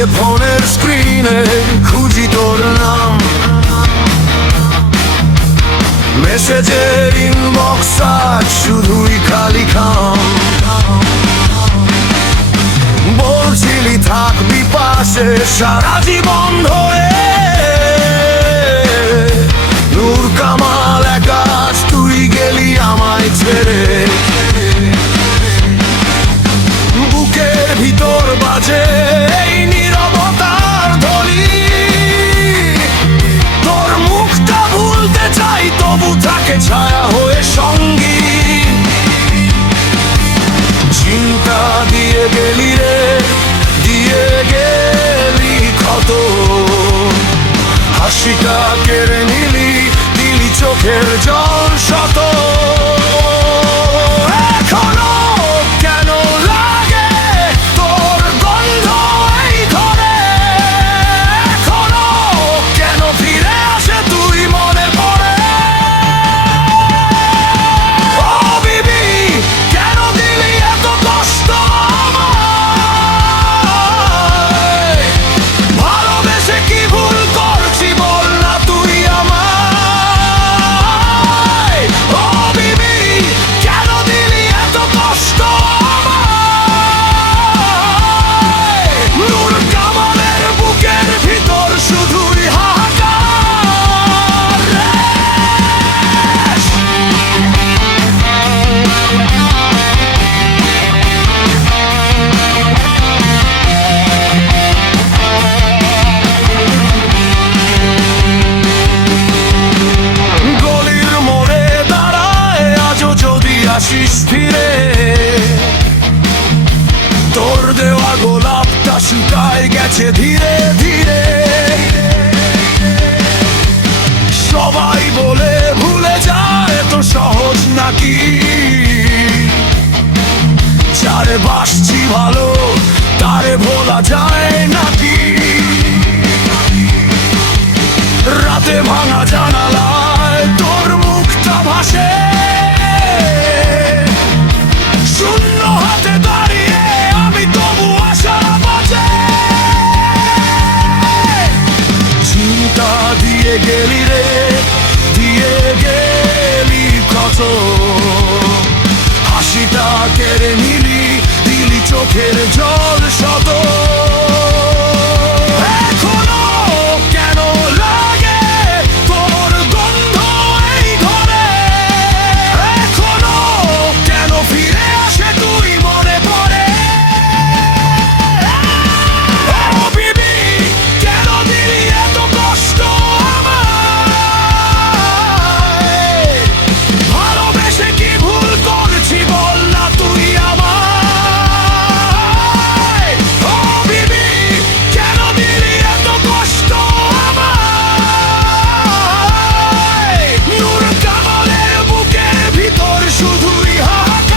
থেকে ফোনের স্ক্রিনে খুঁজি তোর নাম, মেসেজের ইনবক্স আজ শুধুই খালি খাম। বলছিলি থাকবি পাশে সারা জীবন ধরে, নূর কামাল একাজ তুই গেলি আমায় ছেড়ে। বুকের ভিতর বাজে এই নীরবতার ধ্বনি, তোর মুখটা ভুলতে চাই তবু থাকে ছায়া হয়ে সঙ্গী। চিন্তা দিয়ে গেলি রে, দিয়ে গেলি ক্ষত, হাসিটা কেড়ে নিলি, দিলি চোখের জল শত। এখনো কেন লাগে তোর গন্ধ এই ঘরে, এখনো কেন ফিরে আসে তুই মনে পড়ে। ও বিবি কেন দিলি এত কষ্ট আমায়, ভালোবেসে কি ভুল করছি বল না তুই আমায়। ও বিবি কেন দিলি এত কষ্ট আমায়, নূর কামালের বুকের ভিতর শুধুই হাহাকার। গলির মোড়ে দাঁড়ায় আজও যদি আসিস ফিরে, তোর দেওয়া গোলাপটা শুকায় গেছে ধীরে ধীরে। সবাই বলে ভুলে যায় তো সহজ নাকি, যারে বাসছি ভালো তারে ভোলা যায় নাকি। রাতে ভাঙা জানালায় তোর মুখটা ভাসে, শূন্য হাতে দাঁড়িয়ে আমি তবু আশা বাঁচে। চিন্তা দিয়ে গেলি রে, দিয়ে গেলি কত, হাসিটা কেড়ে নিলি, দিলি চোখের জল শত। এখনো কেন লাগে তোর গন্ধ এই ঘরে, এখনো কেন ফিরে আসে তুই মনে পড়ে। ও বিবি কেন দিলি এত কষ্ট আমায়, ভালোবেসে কি ভুল করছি বল না তুই আমায়। ও বিবি কেন দিলি এত কষ্ট আমায়, নূর কামালের বুকের ভিতর শুধুই হাহাকার।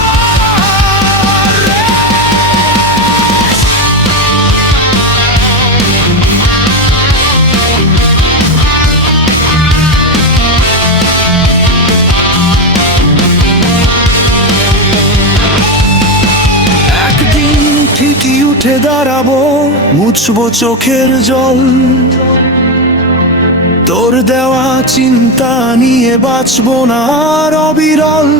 একদিন ঠিকই উঠে দাঁড়াবো, মুছবো চোখের জল, তোর দেওয়া চিন্তা নিয়ে বাঁচবো না আর অবিরল।